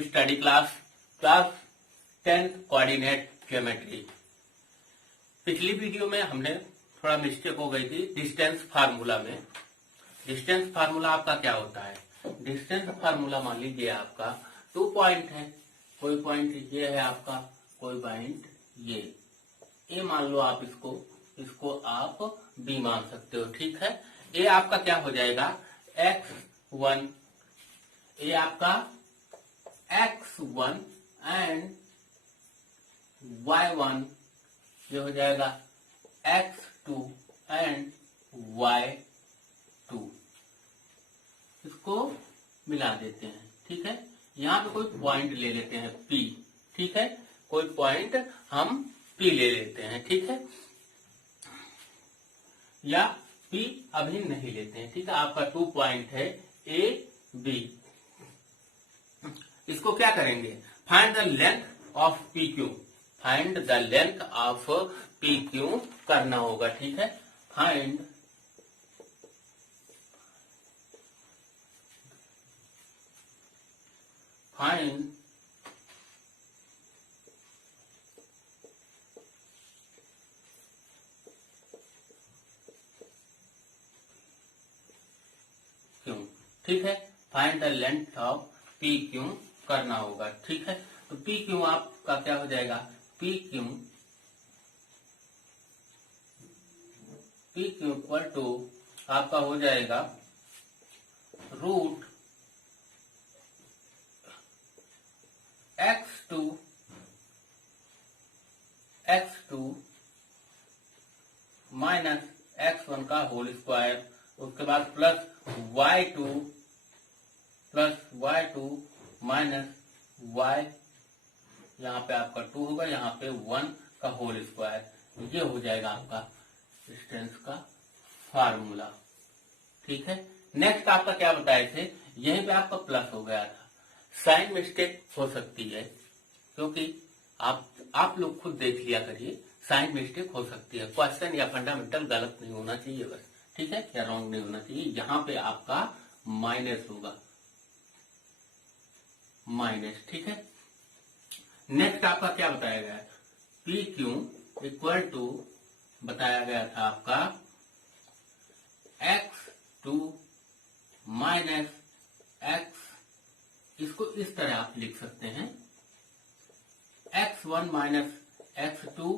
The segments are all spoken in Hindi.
To study class 10th coordinate geometry. पिछली वीडियो में हमने थोड़ा मिस्टेक हो गई थी डिस्टेंस फार्मूला में। डिस्टेंस फार्मूला आपका क्या होता है? डिस्टेंस फार्मूला मान लीजिए आपका 2 पॉइंट है, कोई पॉइंट ये है आपका, कोई पॉइंट ये मान लो आप इसको आप बी मान सकते हो, ठीक है। ये आपका क्या हो जाएगा x1, ये आपका x1 एंड y1 ये हो जाएगा x2 एंड y2। इसको मिला देते हैं, ठीक है। यहाँ पे कोई पॉइंट ले लेते हैं P, ठीक है। कोई पॉइंट हम P ले लेते हैं, ठीक है, या P अभी नहीं लेते हैं, ठीक है। आपका 2 पॉइंट है A B। इसको क्या करेंगे? Find the length of PQ। Find the length of PQ करना होगा, ठीक है। फाइंड क्यों, ठीक है। Find the length of PQ करना होगा, ठीक है। तो PQ आपका क्या हो जाएगा? PQ इक्वल टू आपका हो जाएगा रूट x2 माइनस x1 का होल स्क्वायर, उसके बाद प्लस y2 माइनस y, यहाँ पे आपका 2 होगा, यहाँ पे 1 का होल स्क्वायर। ये हो जाएगा आपका डिस्टेंस का फार्मूला, ठीक है। नेक्स्ट आपका क्या बताए थे? यहीं पे आपका प्लस हो गया था। साइन मिस्टेक हो सकती है, क्योंकि आप लोग खुद देख लिया करिए, साइन मिस्टेक हो सकती है। क्वेश्चन या फंडामेंटल गलत नहीं होना चाहिए बस, ठीक है, या रॉन्ग नहीं होना चाहिए। यहाँ पे आपका माइनस होगा, माइनस, ठीक है। नेक्स्ट आपका क्या बताया गया? PQ इक्वल टू बताया गया था आपका x2 माइनस x, इसको इस तरह आप लिख सकते हैं x1 minus x2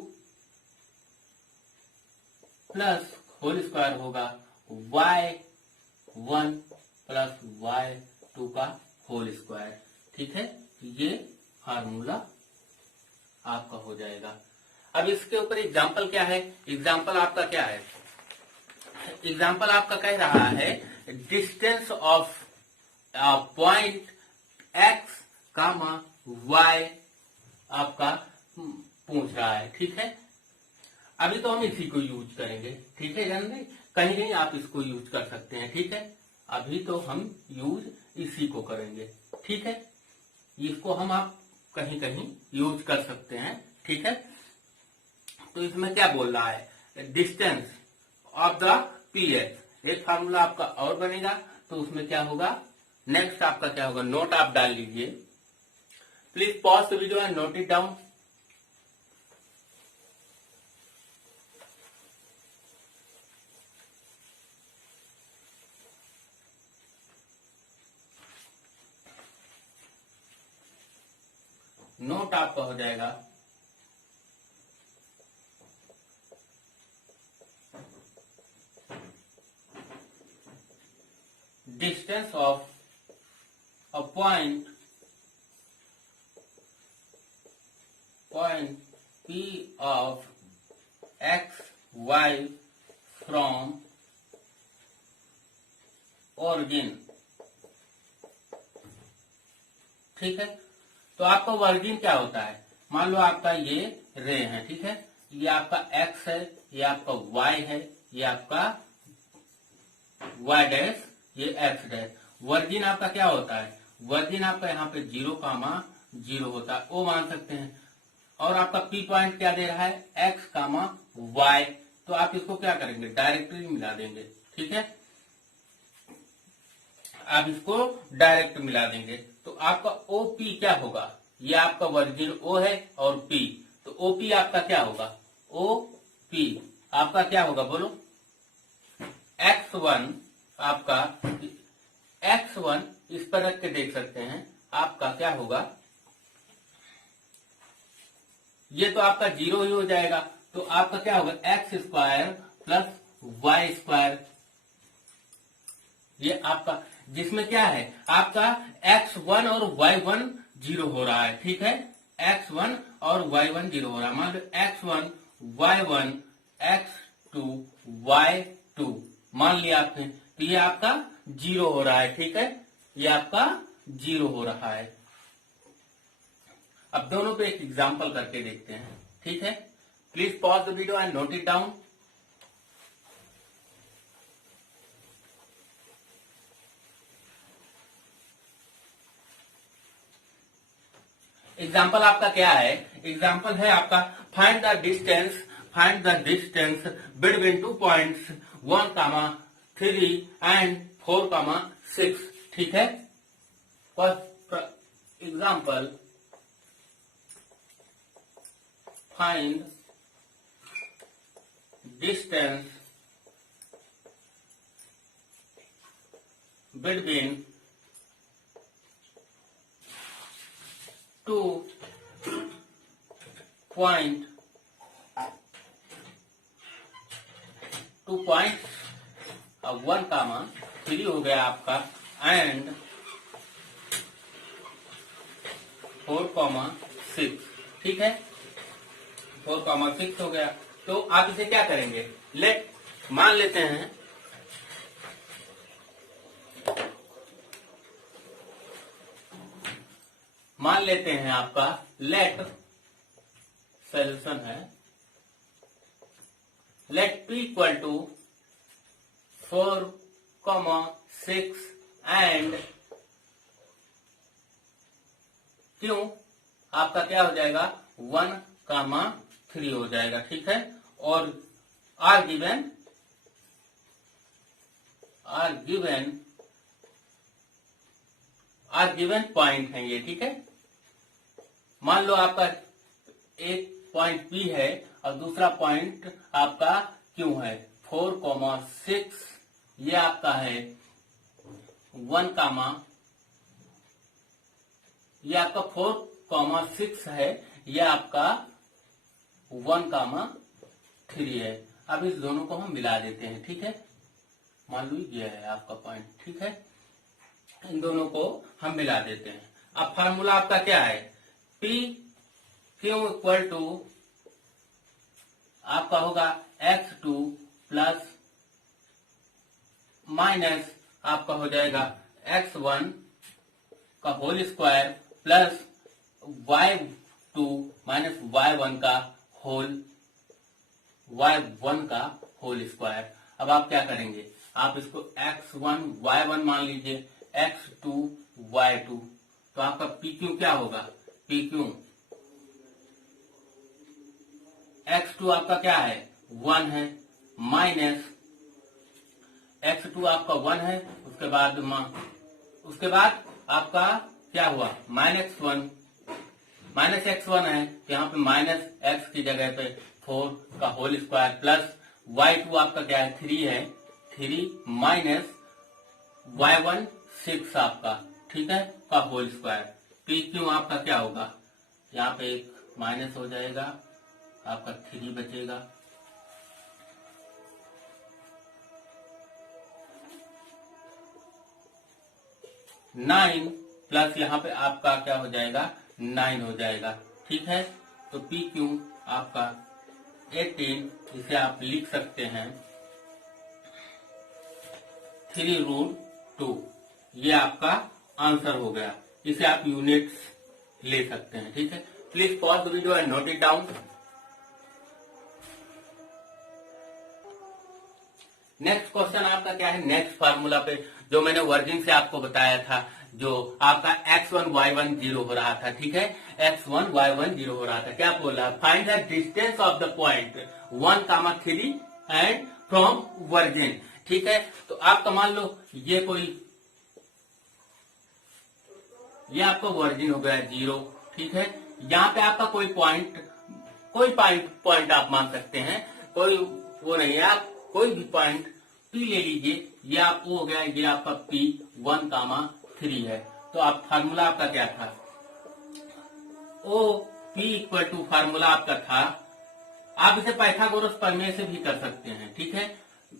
plus whole square होगा y1 प्लस y2 का होल स्क्वायर, ठीक है। ये फार्मूला आपका हो जाएगा। अब इसके ऊपर एग्जाम्पल क्या है? एग्जाम्पल आपका क्या है? एग्जाम्पल आपका कह रहा है distance of point x comma y आपका पूछ रहा है, ठीक है। अभी तो हम इसी को यूज करेंगे, ठीक है। जानते कहीं कहीं आप इसको यूज कर सकते हैं, ठीक है। अभी तो हम यूज इसी को करेंगे, ठीक है। इसको हम आप कहीं कहीं यूज कर सकते हैं, ठीक है। तो इसमें क्या बोल रहा है? Distance of the PX। एक फार्मूला आपका और बनेगा, तो उसमें क्या होगा? नेक्स्ट आपका क्या होगा? नोट आप डाल लीजिए, please pause the video and note it down. Note आपका हो जाएगा distance of a point P of x y from origin, ठीक है। तो आपका वर्जिन क्या होता है? मान लो आपका ये रे है, ठीक है, ये आपका x है, ये आपका y है, ये आपका y डैश, ये x डैश। वर्जिन आपका क्या होता है? वर्जिन आपका यहाँ पे 0, होता है, वो मान सकते हैं। और आपका P पॉइंट क्या दे रहा है? x, y। तो आप इसको क्या करेंगे? डायरेक्टली मिला देंगे, ठीक है। आप इसको डायरेक्ट मिला देंगे, तो आपका OP क्या होगा, ये आपका वर्जिन O है और P, तो OP आपका क्या होगा, OP आपका क्या होगा बोलो, X1 आपका, X1 इस पर रख के देख सकते हैं, आपका क्या होगा, ये तो आपका 0 ही हो जाएगा, तो आपका क्या होगा x² प्लस y², ये आपका, जिसमें क्या है आपका x1 और y1 0 हो रहा है, ठीक है, x1 और y1 0 हो रहा है, मान लो x1 y1 x2 y2 मान लिया आपने, तो ये आपका 0 हो रहा है, ठीक है, ये आपका 0 हो रहा है। अब दोनों पे एक एग्जांपल करके देखते हैं, ठीक है, please pause the video and note it down. Example आपका क्या है, एग्जाम्पल है आपका find the distance between 2 points 1, 3 and 4, 6, ठीक है। First example, find distance between 2 point 1, 3 हो गया आपका एंड 4, 6, ठीक है, 4, 6 हो गया। तो आप इसे क्या करेंगे, मान लेते हैं आपका लेट सोल्यूशन है, let P equal to 4, 6 and क्यों आपका क्या हो जाएगा 1, 3 हो जाएगा, ठीक है, और आर गिवन पॉइंट है ये, ठीक है। मान लो आपका एक पॉइंट P है और दूसरा पॉइंट आपका Q है, 4, 6 ये आपका है 1, ये आपका 4, 6 है, ये आपका 1, 3 है। अब इस दोनों को हम मिला देते हैं, ठीक है, मान लो ये है आपका पॉइंट, ठीक है, इन दोनों को हम मिला देते हैं। अब फार्मूला आपका क्या है, P Q इक्वल टू आपका होगा x2 प्लस माइनस आपका हो जाएगा x1 का whole square plus y2 minus y1 का होल स्क्वायर। अब आप क्या करेंगे, आप इसको x1 y1 मान लीजिए, x2 y2, तो आपका PQ क्या होगा, PQ x2 आपका क्या है 1 है, माइनस x2 आपका 1 है, उसके बाद आपका क्या हुआ माइनस x1 है, यहाँ पे माइनस x की जगह पे 4 का होल स्क्वायर प्लस y2 आपका क्या है 3 है, 3 माइनस y1 6 आपका, ठीक है, का होल स्क्वायर। PQ आपका क्या होगा, यहाँ पे एक माइनस हो जाएगा, आपका 3 बचेगा, नाइन प्लस यहाँ पे आपका क्या हो जाएगा 9 हो जाएगा, ठीक है। तो PQ आपका 18, इसे आप लिख सकते हैं 3√2, ये आपका आंसर हो गया। इसे आप यूनिट्स ले सकते हैं, ठीक है। Please pause the video and note it down. Next question आपका क्या है, नेक्स्ट फार्मूला पे जो मैंने वर्जिंग से आपको बताया था, जो आपका x1 y1 0 हो रहा था, ठीक है, x1 y1 0 हो रहा था, क्या बोल रहा है, find the distance of the point 1, 3 and from virgin, ठीक है। तो आपका मान लो ये ये आपका वर्जिन हो गया 0, ठीक है। यहाँ पे आपका कोई पॉइंट आप मान सकते हैं, कोई वो नहीं है, आप कोई भी पॉइंट P ले लीजिए। ये आप हो गया, ये आपका P1,3 है। तो आप फार्मूला आपका क्या था, OP इक्वल टू फार्मूला आपका था, आप इसे पाइथागोरस प्रमेय से भी कर सकते हैं, ठीक है।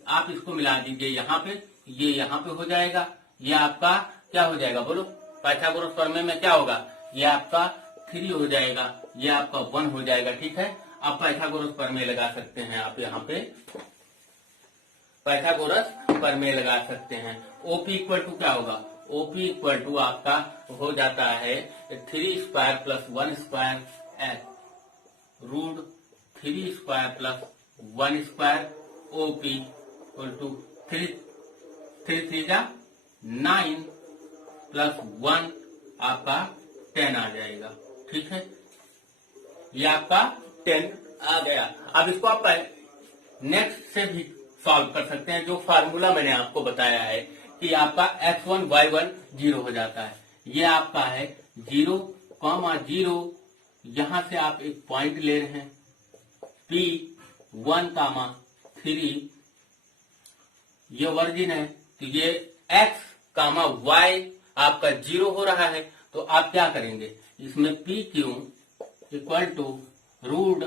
आप इसको मिला दीजिए यहाँ पे, ये यहाँ पे हो जाएगा, ये आपका क्या हो जाएगा बोलो, पाइथागोरस प्रमेय में क्या होगा, ये आपका 3 हो जाएगा, ये आपका 1 हो जाएगा, ठीक है। आप पाइथागोरस प्रमेय लगा सकते हैं, आप यहाँ पे पाइथागोरस प्रमेय लगा सकते हैं। OP इक्वल टू क्या होगा, OP इक्वल टू आपका हो जाता है 3 square plus 1 square root 3 square plus 1 square. OP equal to 3 3 जा 9 प्लस 1 आपका 10 आ जाएगा, ठीक है। ये आपका 10 आ गया। अब इसको आप नेक्स्ट से भी सॉल्व कर सकते हैं, जो फार्मूला मैंने आपको बताया है कि आपका x1 y1 0 हो जाता है। ये आपका है 0, 0, यहां से आप एक पॉइंट ले रहे हैं P1,3, ये वर्जिन है, तो ये x, y आपका 0 हो रहा है। तो आप क्या करेंगे, इसमें PQ इक्वल टू रूट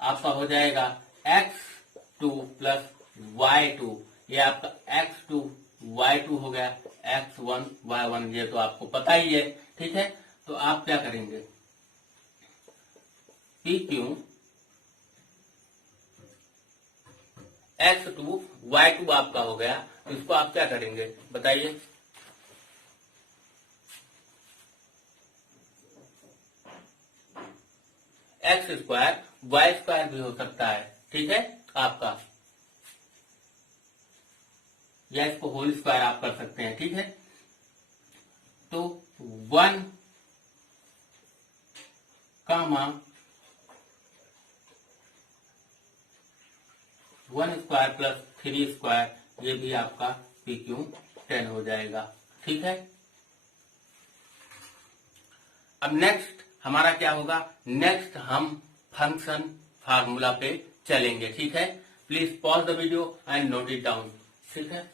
आपका हो जाएगा x2 प्लस y2, ये आपका x2 y2 हो गया, x1 y1 ये तो आपको पता ही है, ठीक है। तो आप क्या करेंगे, PQ x2 y2 आपका हो गया, तो इसको आप क्या करेंगे बताइए, x स्क्वायर y स्क्वायर भी हो सकता है, ठीक है आपका, या इसको होल स्क्वायर आप कर सकते हैं, ठीक है। तो 1, 1 स्क्वायर प्लस 3 स्क्वायर, ये भी आपका PQ 10 हो जाएगा, ठीक है। अब नेक्स्ट हमारा क्या होगा, नेक्स्ट हम फंक्शन फार्मूला पे चलेंगे, ठीक है। Please pause the video and note it down, ठीक है।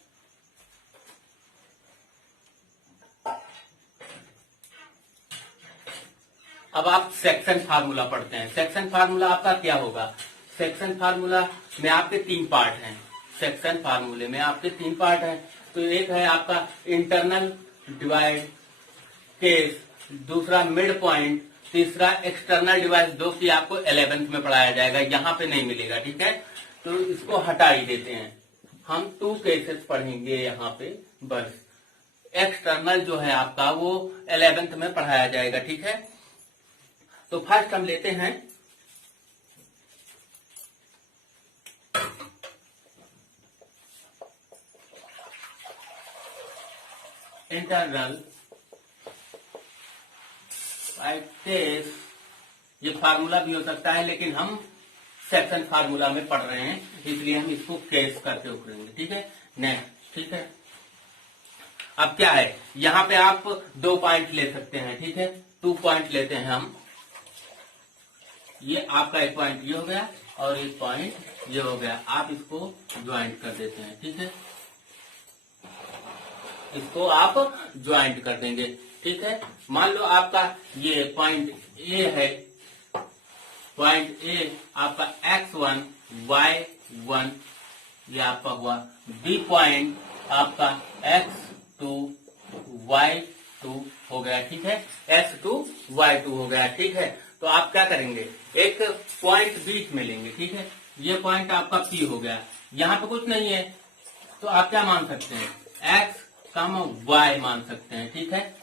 अब आप सेक्शन फार्मूला पढ़ते हैं। सेक्शन फार्मूला आपका क्या होगा, सेक्शन फार्मूला में आपके 3 पार्ट हैं, सेक्शन फार्मूले में आपके 3 पार्ट हैं। तो एक है आपका इंटरनल डिवाइड केस, दूसरा मिड पॉइंट, तीसरा एक्सटर्नल डिवाइड, जो कि आपको 11th में पढ़ाया जाएगा, यहाँ पे नहीं मिलेगा, ठीक है। तो इसको हटा ही देते हैं, हम 2 केसेस पढ़ेंगे यहाँ पे बस। एक्सटर्नल जो है आपका वो 11th में पढ़ाया जाएगा, ठीक है। तो फर्स्ट हम लेते हैं इंटरनल केस, ये फार्मूला भी हो सकता है, लेकिन हम सेक्शन फार्मूला में पढ़ रहे हैं, इसलिए हम इसको केस करके उकरेंगे, ठीक है। नेक्स्ट, ठीक है। अब क्या है, यहाँ पे आप 2 पॉइंट ले सकते हैं, ठीक है, 2 पॉइंट लेते हैं हम। ये आपका एक पॉइंट ये हो गया और एक पॉइंट ये हो गया, आप इसको ज्वाइंट कर देते हैं, ठीक है। इसको आप ज्वाइंट कर देंगे, ठीक है। मान लो आपका ये पॉइंट ए है, पॉइंट ए आपका x1 y1 ये आपका हुआ, बी पॉइंट आपका x2 y2 हो गया, ठीक है, x2 y2 हो गया, ठीक है। तो आप क्या करेंगे, एक पॉइंट बीच में लेंगे, ठीक है। ये पॉइंट आपका P हो गया, यहाँ पे कुछ नहीं है, तो आप क्या मान सकते हैं, x, y मान सकते हैं, ठीक है।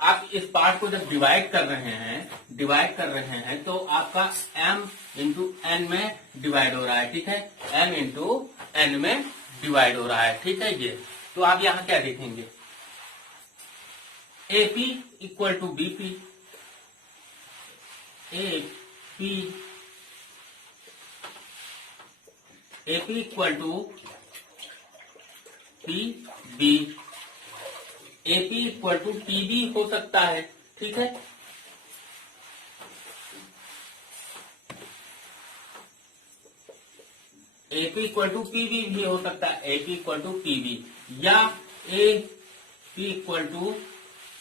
आप इस पार्ट को जब डिवाइड कर रहे हैं तो आपका m इंटू n में डिवाइड हो रहा है, ठीक है, m इंटू n में डिवाइड हो रहा है, ठीक है। ये तो आप यहाँ क्या देखेंगे, AP equal to BP, AP equal to PB, AP equal to TB हो सकता है, ठीक है। एपी इक्वल टू पीबी भी हो सकता है, एपी इक्वल टू पीबी, या AP equal to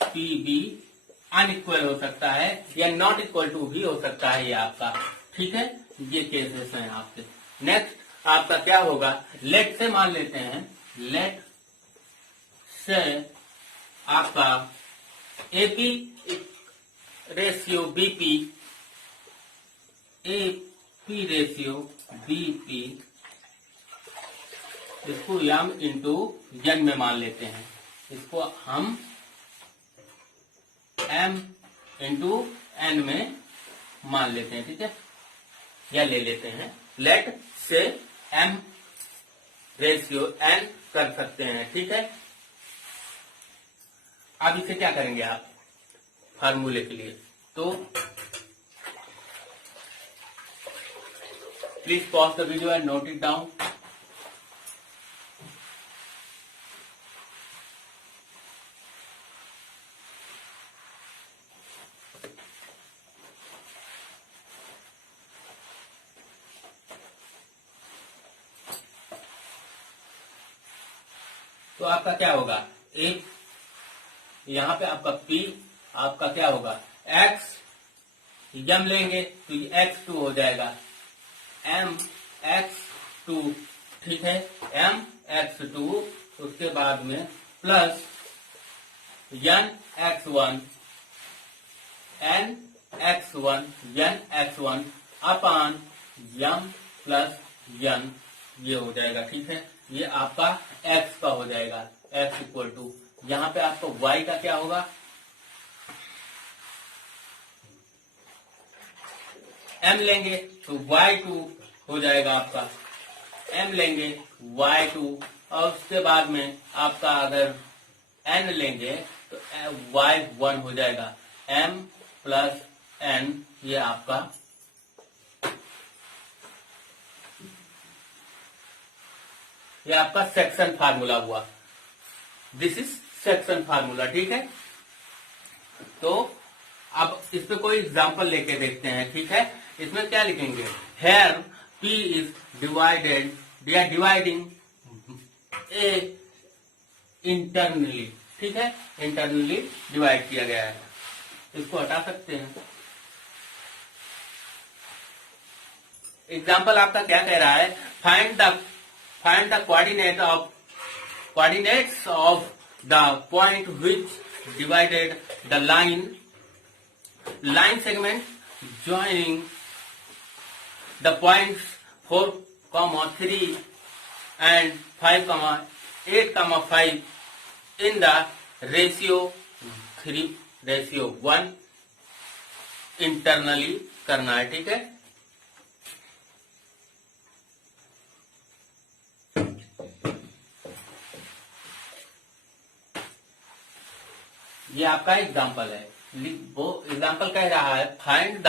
PB unequal हो सकता है, या नॉट इक्वल टू भी हो सकता है ये आपका, ठीक है। ये केसेस हैं आपके। नेक्स्ट आपका क्या होगा, लेट से मान लेते हैं, लेट से आपका AP ratio BP, AP ratio BP, इसको यम इंटू यन में मान लेते हैं, इसको हम एम इंटू एन में मान लेते हैं, ठीक है, या ले लेते हैं। लेट से एम रेशियो एन कर सकते हैं, ठीक है। अब इसे क्या करेंगे आप फार्मूले के लिए, तो please pause the video and note it down. तो आपका क्या होगा, एक यहां पे आपका P आपका क्या होगा, x यम लेंगे तो ये x2 हो जाएगा, m x2, ठीक है, m x2, उसके बाद में plus n x1 n x1 n x1 अपान यम प्लस n, ये हो जाएगा, ठीक है। ये आपका x का हो जाएगा, x इक्वल टू, यहां पे आपको y का क्या होगा, m लेंगे तो y2 हो जाएगा आपका, m लेंगे y2, और उसके बाद में आपका अगर n लेंगे तो y1 हो जाएगा, m प्लस n, ये आपका सेक्शन फार्मूला हुआ। दिस इज सेक्शन फार्मूला, ठीक है। तो अब इस पे कोई एग्जांपल लेके देखते हैं, ठीक है। इसमें क्या लिखेंगे, here P is divided, we are dividing a internally, ठीक है, इंटरनली डिवाइड किया गया है, इसको हटा सकते हैं। एग्जाम्पल आपका क्या कह रहा है, find the coordinates of the point which divided the line segment joining the points 4, 3 and 5, 8, 5 in the ratio 3:1 internally करना है, ठीक है। ये आपका एग्जाम्पल है, वो एग्जाम्पल कह रहा है find the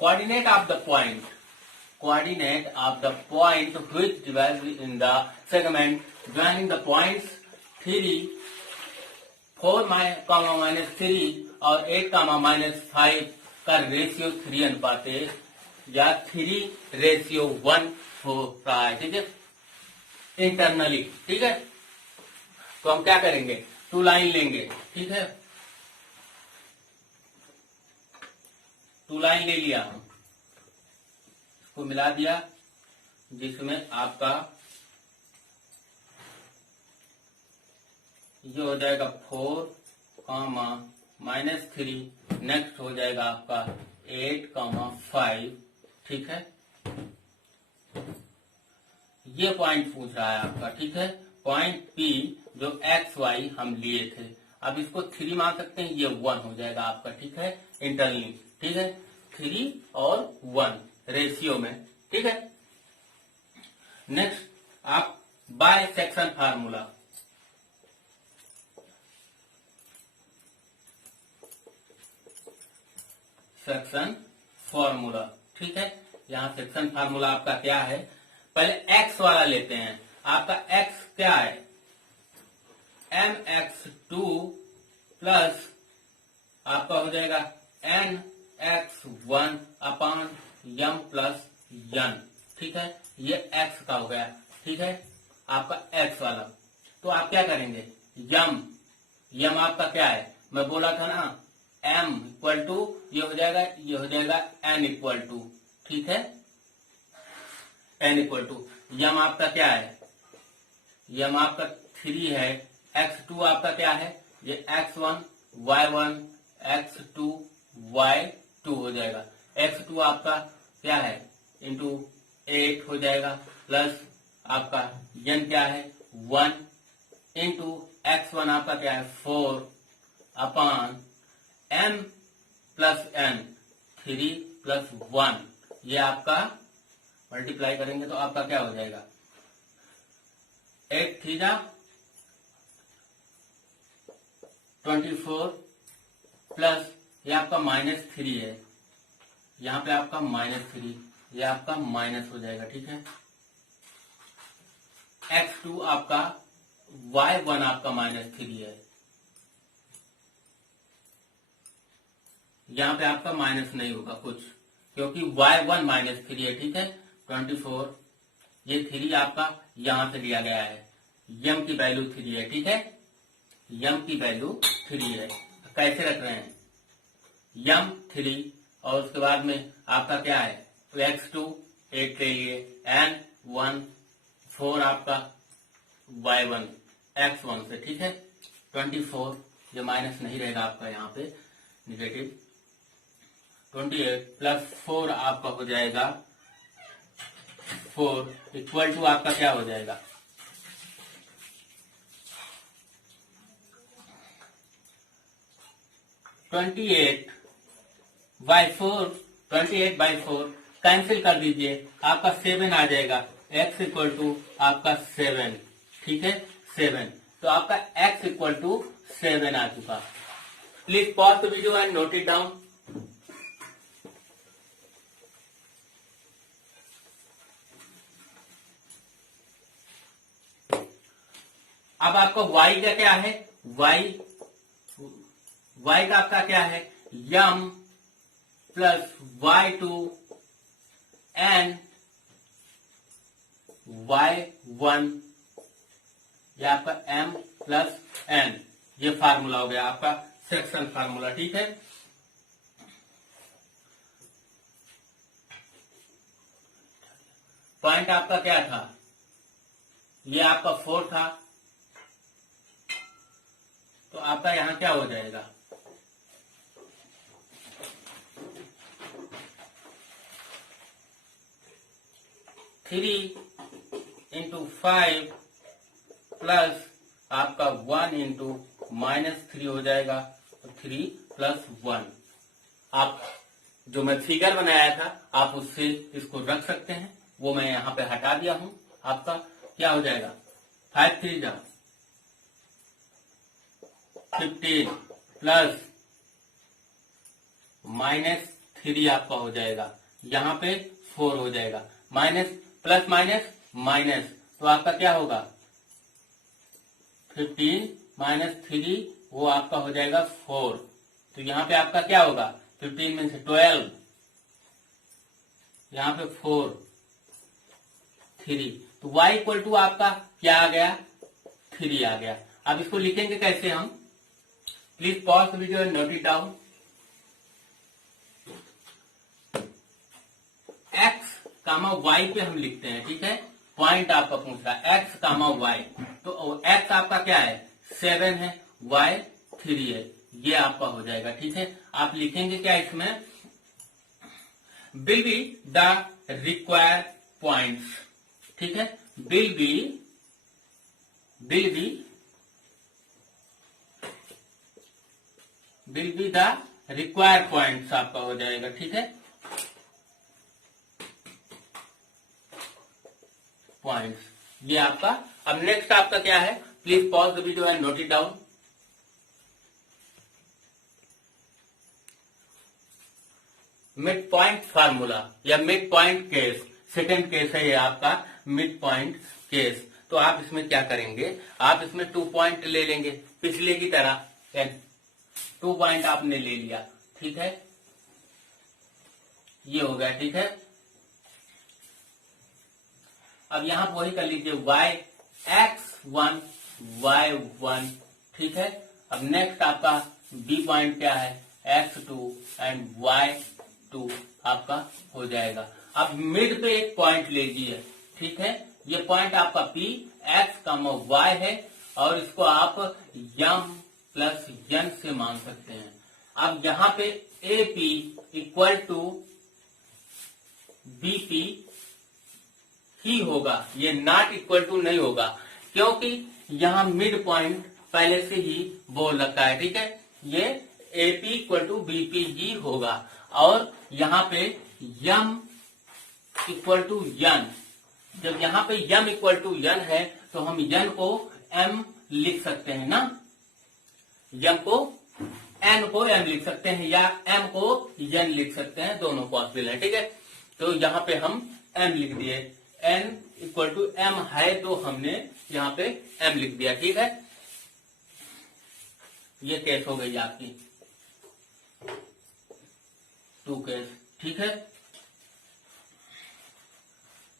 coordinate of the point which divide in the segment joining the points 3, 4, -3 और 8, -5 का रेशियो 3 अनुपात 1 या 3:1 हो रहा है, ठीक है, इंटरनली, ठीक है। तो हम क्या करेंगे, 2 लाइन लेंगे, ठीक है, 2 लाइन ले लिया, हम इसको मिला दिया, जिसमें आपका ये हो जाएगा 4, -3, नेक्स्ट हो जाएगा आपका 8, 5, ठीक है। ये पॉइंट पूछ रहा है आपका, ठीक है, पॉइंट P जो XY हम लिए थे, अब इसको 3 मान सकते हैं, ये 1 हो जाएगा आपका, ठीक है, इंटरनली, ठीक है, 3 और 1 रेशियो में, ठीक है। नेक्स्ट आप by section formula, section formula, ठीक है। यहाँ सेक्शन फार्मूला आपका क्या है, पहले x वाला लेते हैं, आपका x क्या है, mx2 प्लस आपका हो जाएगा nx1 अपान m प्लस n। ठीक है, ये x का हो गया। ठीक है, आपका x वाला। तो आप क्या करेंगे, यम आपका क्या है, मैं बोला था ना m इक्वल टू ये हो जाएगा n इक्वल टू। ठीक है, n इक्वल टू यम आपका क्या है, यम आपका 3 है, x2 आपका क्या है, ये x1 y1 x2 y2 हो जाएगा। x2 आपका क्या है इंटू 8 हो जाएगा, प्लस आपका n क्या है 1 इंटू x1 आपका क्या है 4 अपान m प्लस n 3 प्लस 1, ये आपका मल्टीप्लाई करेंगे तो आपका क्या हो जाएगा 8 3 जा 24 प्लस ये आपका -3 है, यहाँ पे आपका -3, ये आपका माइनस हो जाएगा। ठीक है, x2 आपका y1 आपका -3 है, यहाँ पे आपका माइनस नहीं होगा कुछ, क्योंकि y1 -3 है। ठीक है, 24 ये 3 आपका यहां से लिया गया है, m की वैल्यू 3 है। ठीक है, m की वैल्यू 3 है। कैसे रख रहे हैं, m 3 और उसके बाद में आपका क्या है तो x2 8 ले लिए, n 1 4 आपका y1 x1 से। ठीक है, 24 ये माइनस नहीं रहेगा आपका यहाँ पे निगेटिव, 28 प्लस 4 आपका हो जाएगा 4 इक्वल टू आपका क्या हो जाएगा 28/4 कैंसिल कर दीजिए, आपका 7 आ जाएगा, x इक्वल टू आपका 7। ठीक है, 7, तो आपका x इक्वल टू 7 आ चुका। Please pause the video and note it down. अब आपका y का क्या है, y का आपका क्या है m plus y2 n y1, ये आपका m प्लस n, ये फार्मूला हो गया आपका सेक्शन फार्मूला। ठीक है, पॉइंट आपका क्या था, ये आपका 4 था, तो आपका यहां क्या हो जाएगा 3 इंटू 5 प्लस आपका 1 इंटू -3 हो जाएगा, 3 प्लस 1। आप जो मैं फिगर बनाया था आप उससे इसको रख सकते हैं, वो मैं यहाँ पे हटा दिया हूं। आपका क्या हो जाएगा 5 3 जा 15 प्लस -3 आपका हो जाएगा, यहाँ पे 4 हो जाएगा, माइनस प्लस माइनस माइनस, तो आपका क्या होगा 15 -3 वो आपका हो जाएगा 4, तो यहाँ पे आपका क्या होगा 15 में से 12, यहाँ पे 4 3, तो y इक्वल टू आपका क्या आ गया 3 आ गया। अब इसको लिखेंगे कैसे हम, please pause the video and note it down. x comma y पे हम लिखते हैं। ठीक है, पॉइंट आपका पूछ रहा है x कामा y, तो x आपका क्या है 7 है, y 3 है, ये आपका हो जाएगा। ठीक है, आप लिखेंगे क्या इसमें, will be the required points. ठीक है, will be the required points आपका हो जाएगा। ठीक है, पॉइंट्स ये आपका। अब नेक्स्ट आपका क्या है, please pause the video and note it down. Mid point formula या mid point case, second case है ये आपका मिड पॉइंट केस। तो आप इसमें क्या करेंगे, आप इसमें 2 पॉइंट ले लेंगे पिछले की तरह। 2 पॉइंट आपने ले लिया, ठीक है, ये हो गया, ठीक है। अब यहां पर वही कर लीजिए x1 y1, ठीक है। अब नेक्स्ट आपका b पॉइंट क्या है, x2 एंड y2 आपका हो जाएगा। अब मिड पे एक पॉइंट लीजिए, ठीक है, ये पॉइंट आपका p x, y है और इसको आप m प्लस n से मान सकते हैं। अब यहां पे AP इक्वल टू BP ही होगा, ये नॉट इक्वल टू नहीं होगा, क्योंकि यहां मिड पॉइंट पहले से ही बोल रखा है, ठीक है। ये AP इक्वल टू BP ही होगा और यहाँ पे m इक्वल टू n, जब यहाँ पे m इक्वल टू n है तो हम n को m लिख सकते हैं ना, m को n को m लिख सकते हैं या m को n लिख सकते हैं, दोनों पॉसिबल है, ठीक है। तो यहाँ पे हम m लिख दिए, n इक्वल टू m है तो हमने यहाँ पे m लिख दिया, ठीक है। ये केस हो गई आपकी 2 केस, ठीक है।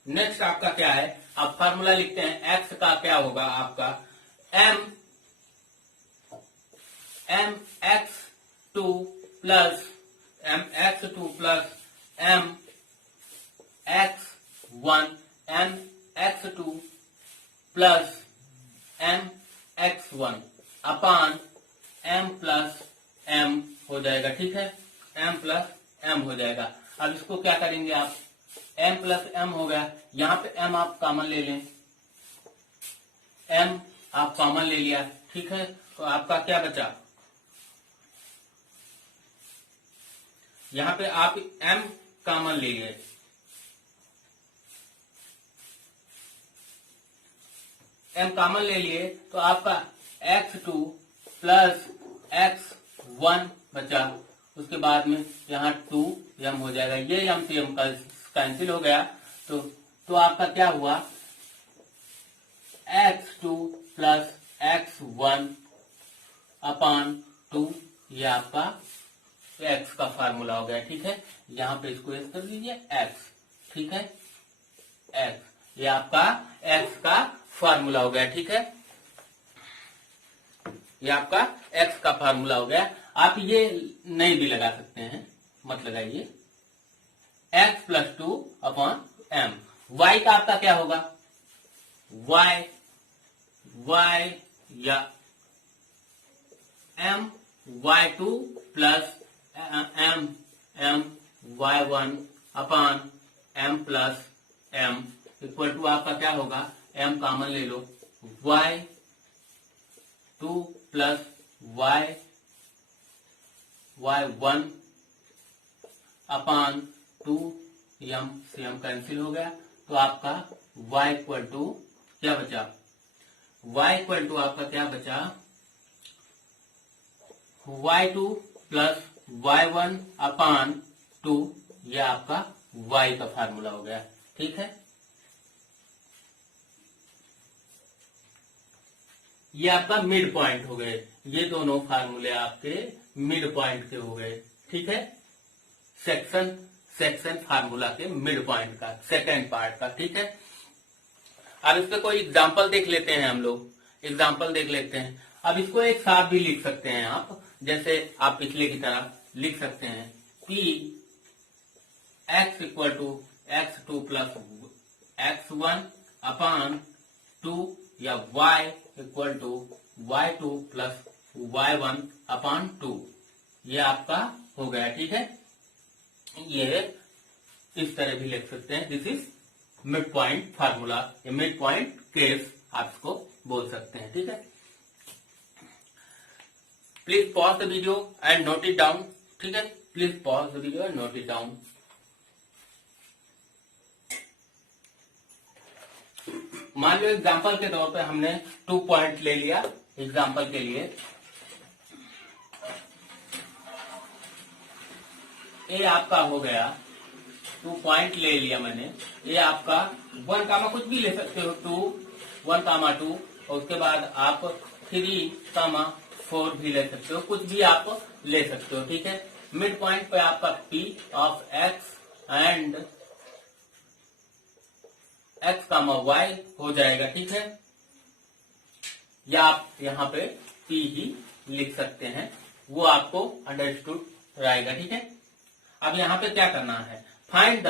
नेक्स्ट आपका क्या है, आप फार्मूला लिखते हैं, x का क्या होगा आपका mx2 plus mx1 mx2 plus mx1 अपान m प्लस m हो जाएगा, ठीक है, m प्लस m हो जाएगा। अब इसको क्या करेंगे आप, m प्लस m हो गया, यहाँ पे m आप कॉमन ले लें, m आप कॉमन ले लिया, ठीक है, तो आपका क्या बचा, यहाँ पे आप m कॉमन ले लिए, m कॉमन ले लिए तो आपका x2 प्लस x1 बचा, उसके बाद में यहाँ 2m हो जाएगा, ये m से m कैंसिल हो गया, तो आपका क्या हुआ, x2 प्लस x1 अपान 2, ये आपका x का फार्मूला हो गया, ठीक है। यहाँ पे इसको ऐसे कर दीजिए x, ठीक है, x, ये आपका x का फार्मूला हो गया, ठीक है, ये आपका x का फार्मूला हो गया। आप ये नहीं भी लगा सकते हैं, मत लगाइए, x plus 2 upon m। y का आपका क्या होगा, y या m y2 plus m y1 upon m plus m equal to आपका क्या होगा, m कॉमन ले लो, y2 प्लस y1 अपान 2m से m कैंसिल हो गया, तो आपका y इक्वल टू क्या बचा, y इक्वल टू आपका क्या बचा, y2 प्लस y1 अपान 2, ये आपका y का फार्मूला हो गया, ठीक है। ये आपका मिड पॉइंट हो गए, ये दोनों फार्मूले आपके मिड पॉइंट के हो गए, ठीक है, सेक्शन फार्मूला के मिड पॉइंट का सेकेंड पार्ट का, ठीक है। अब इस पे कोई एग्जांपल देख लेते हैं, हम लोग एग्जांपल देख लेते हैं। अब इसको एक साथ भी लिख सकते हैं आप, जैसे आप पिछले की तरह लिख सकते हैं, p x equal to x2 plus x1 upon 2 या y equal to y2 plus y1 upon 2, ये आपका हो गया, ठीक है। ये इस तरह भी लिख सकते हैं, this is mid point formula, या मिड पॉइंट केस आप इसको बोल सकते हैं, ठीक है। Please pause the video and note it down, ठीक है, please pause the video and note it down. मान लो एग्जाम्पल के तौर पे हमने 2 पॉइंट ले लिया एग्जाम्पल के लिए, ए आपका हो गया 2 पॉइंट ले लिया मैंने, ये आपका 1 कामा कुछ भी ले सकते हो, 2 1, 2 और उसके बाद आप 3, 4 भी ले सकते हो, कुछ भी आप ले सकते हो, ठीक है। मिड पॉइंट पे आपका P of x and x, y हो जाएगा, ठीक है। या आप यहाँ पे P ही लिख सकते हैं, वो आपको अंडरस्टूड रहेगा, ठीक है। अब यहाँ पे क्या करना है, फाइंड